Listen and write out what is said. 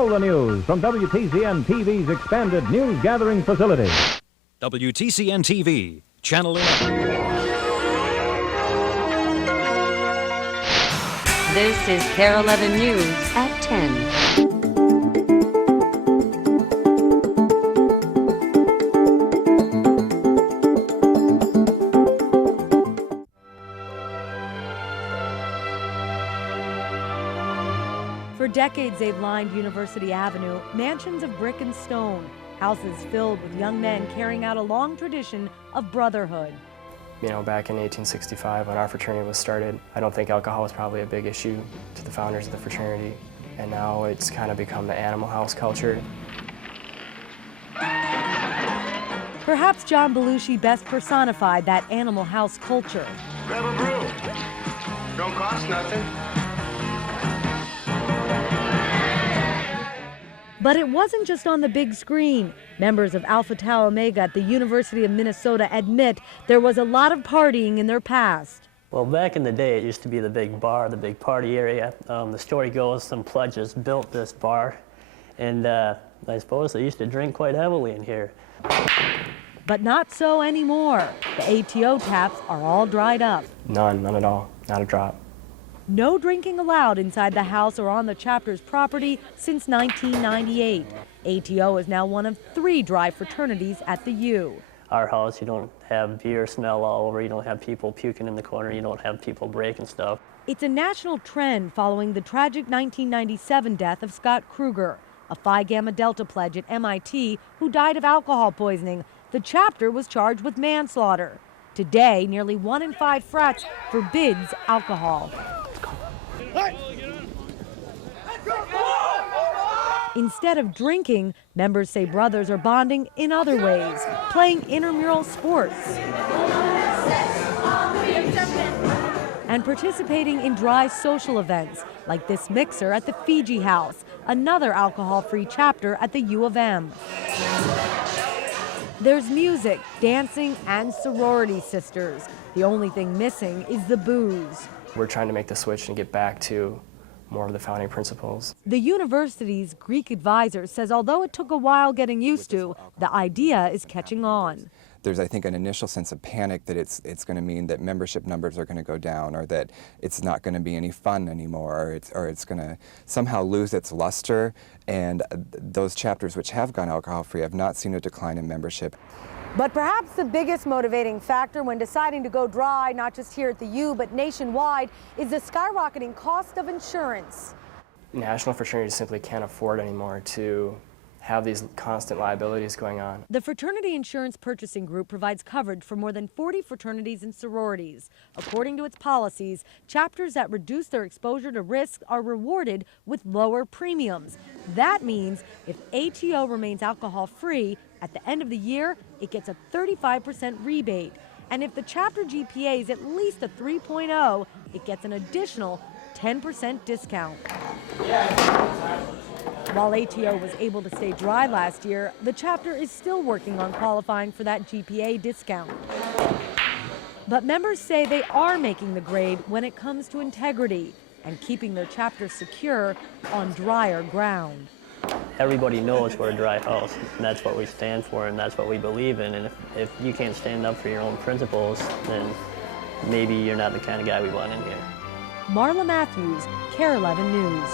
all the news from WTCN TV's expanded news gathering facility. WTCN TV, Channel 11. This is KARE 11 News at 10. For decades, they've lined University Avenue, mansions of brick and stone, houses filled with young men carrying out a long tradition of brotherhood. You know, back in 1865 when our fraternity was started, I don't think alcohol was probably a big issue to the founders of the fraternity. And now it's kind of become the animal house culture. Perhaps John Belushi best personified that animal house culture. Grab a brew. Don't cost nothing. But it wasn't just on the big screen. Members of Alpha Tau Omega at the University of Minnesota admit there was a lot of partying in their past. Well, back in the day, it used to be the big bar, the big party area. The story goes some pledges built this bar, and I suppose they used to drink quite heavily in here. But not so anymore. The ATO taps are all dried up. None at all, not a drop. No drinking allowed inside the house or on the chapter's property since 1998. ATO is now one of 3 dry fraternities at the U. Our house, you don't have beer smell all over, you don't have people puking in the corner, you don't have people breaking stuff. It's a national trend following the tragic 1997 death of Scott Kruger, a Phi Gamma Delta pledge at MIT who died of alcohol poisoning. The chapter was charged with manslaughter. Today, nearly 1 in 5 frats forbids alcohol. Instead of drinking, members say brothers are bonding in other ways, playing intramural sports and participating in dry social events like this mixer at the Fiji House, another alcohol-free chapter at the U of M. There's music, dancing, and sorority sisters. The only thing missing is the booze. We're trying to make the switch and get back to more of the founding principles. The university's Greek advisor says although it took a while getting used to, the idea is catching on. There's, I think, an initial sense of panic that it's going to mean that membership numbers are going to go down, or that it's not going to be any fun anymore, or it's going to somehow lose its luster. And those chapters which have gone alcohol-free have not seen a decline in membership. But perhaps the biggest motivating factor when deciding to go dry, not just here at the U, but nationwide, is the skyrocketing cost of insurance. National fraternities simply can't afford anymore to have these constant liabilities going on. The Fraternity Insurance Purchasing Group provides coverage for more than 40 fraternities and sororities. According to its policies, chapters that reduce their exposure to risk are rewarded with lower premiums. That means if ATO remains alcohol-free, at the end of the year, it gets a 35% rebate. And if the chapter GPA is at least a 3.0, it gets an additional 10% discount. While ATO was able to stay dry last year, the chapter is still working on qualifying for that GPA discount. But members say they are making the grade when it comes to integrity and keeping their chapter secure on drier ground. Everybody knows we're a dry house, and that's what we stand for, and that's what we believe in. And if you can't stand up for your own principles, then maybe you're not the kind of guy we want in here. Marla Matthews, KARE 11 News.